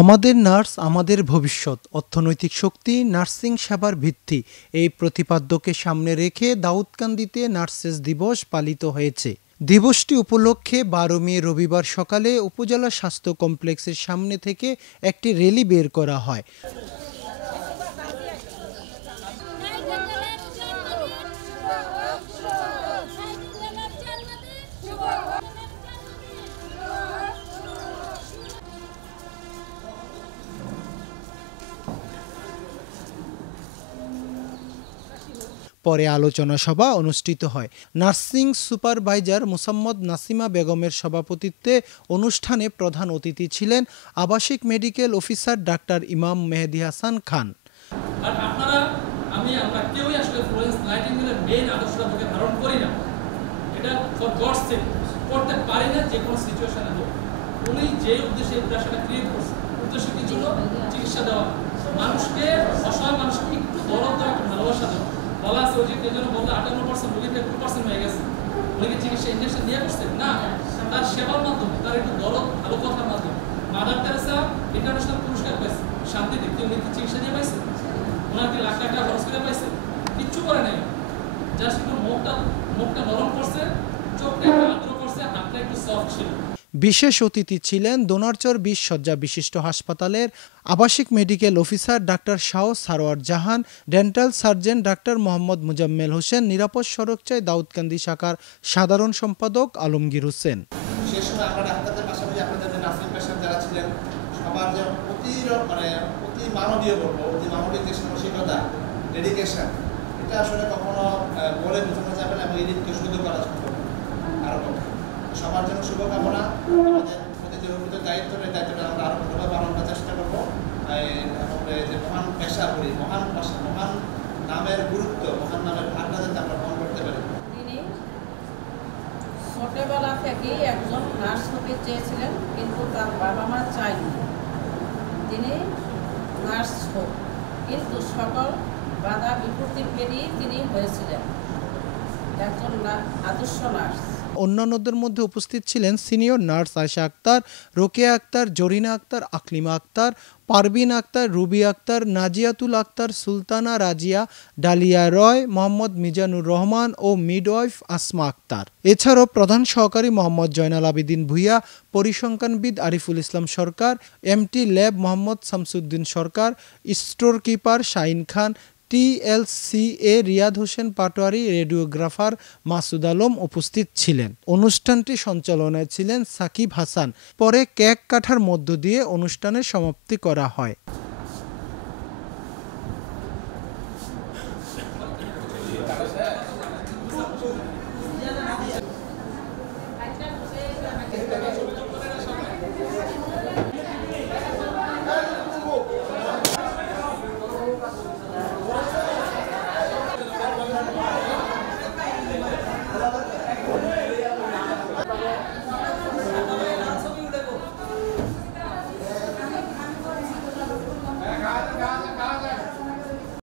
আমাদের নার্স আমাদের ভবিষ্যৎ, অর্থনৈতিক শক্তি, নার্সিং সেবার ভিত্তি এই প্রতিপাদ্যকে সামনে রেখে দাউদকান্দিতে নার্সেস দিবস পালিত হয়েছে। দিবসটি উপলক্ষে ১২ মে রবিবার সকালে উপজেলা স্বাস্থ্য কমপ্লেক্সের সামনে থেকে একটি র্যালি বের করা হয়। পরে আলোচনা সভা অনুষ্ঠিত হয়। নার্সিং সুপারভাইজার মোসাম্মদ নাসিমা বেগমের সভাপতিত্বে অনুষ্ঠানে প্রধান অতিথি ছিলেন আবাসিক মেডিকেল অফিসার ডাক্তার ইমাম মেহেদী হাসান খান। আমরা কেউই আসলে ফ্লোরেন্স নাইটিঙ্গেলের মেইন আদর্শটাকে ধারণ করি না, এটা ফর গডস সেক করতে পারি না যে কোনো সিচুয়েশনে হোক। উনি যে উদ্দেশ্যে এই প্রেশারটা ক্রিয়েট করছে, উদ্দেশ্য কি ছিল? চিকিৎসা দেওয়া, মানুষকে, অসহায় মানুষকে একটু দরদ দেওয়া, একটু ভালোবাসা দেওয়া। বলা আছে ওই যে কেউ যেন বললো 58% রোগীতে 2% হয়ে গেছে, উনি কি চিকিৎসা ইঞ্জেকশন দিয়ে করছে না, তার সেবার মাধ্যমে, তার একটু দরদ ভালো কথার মাধ্যমে। মাদার তেরেসা ইন্টারন্যাশনাল পুরস্কার পাইছে শান্তি দিক, উনি কি চিকিৎসা দিয়ে পাইছে? ওনার কি লাখ লাখ টাকা খরচ করে পাইছে? কিচ্ছু করে নাই, জাস্ট একটু মুখটা নরম করছে, চোখটা একটু আর্দ্র করছে, হাতটা একটু সফট ছিল। বিশেষ অতিথি ছিলেন দোনারচর ২০ শয্যা বিশিষ্ট হাসপাতালের আবাসিক medical officer doctor Shah Sarwar Jahan, dental surgeon doctor Mohammad Mujammel Hossain, নিরাপদ সড়ক চাই দাউদকান্দি শাখার সাধারণ সম্পাদক আলমগীর হোসেন। সেই সময় আমরা ডাক্তারদের পাশাপাশি আপনাদের যে নার্সিং পেশেন্ট যারা ছিলেন, সবার যে অতি মানবীয় বলবো, অতি মানবিক যে মানসিকতা, ডেডিকেশন, এটা আসলে কখনো বলে বোঝানো যাবে না এবং এদিকে শুধু করা সম্ভব। আরো সবার জন্য শুভকামনা। আমাদের প্রতি যে অর্পিত দায়িত্বটা আমরা আরো ভালোভাবে পালন করার চেষ্টা করবো। যে মহান পেশা করি, মহান নামের গুরুত্ব, মহান নামের ভাগটা যাতে আমরা কম করতে পারি। তিনি ছোটবেলা থেকেই একজন নার্স হতে চেয়েছিলেন, কিন্তু তার বাবা মা চায়নি তিনি নার্স হোক, কিন্তু সকল বাধা বিপত্তি পেরিয়ে তিনি হয়েছিলেন একজন আদর্শ নার্স। অন্যান্যদের মধ্যে উপস্থিত ছিলেন সিনিয়র নার্স আয়েশা আক্তার, রোকেয়া আক্তার, জরিনা আক্তার, আকলিমা আক্তার, পারভিন আক্তার, রুবি আক্তার, নাজিয়াতুল আক্তার, সুলতানা রাজিয়া, ডালিয়া রয়, মোহাম্মদ মিজানুর রহমান ও মিডওয়াইফ আসমা আক্তার। এছাড়াও প্রধান সহকারী মোহাম্মদ জয়নাল আবেদিন ভূঁইয়া, পরিসংখ্যানবিদ Ariful Islam Sarkar, MT lab Mohammad Shamsuddin Sarkar, store keeper Shahin Khan, TLCA Riad Hossain Patwari, radiographer Masud Alam উপস্থিত ছিলেন। অনুষ্ঠানটি সঞ্চালনায় ছিলেন সাকিব হাসান। পরে কেক কাটার মধ্য দিয়ে অনুষ্ঠানের সমাপ্তি করা হয়।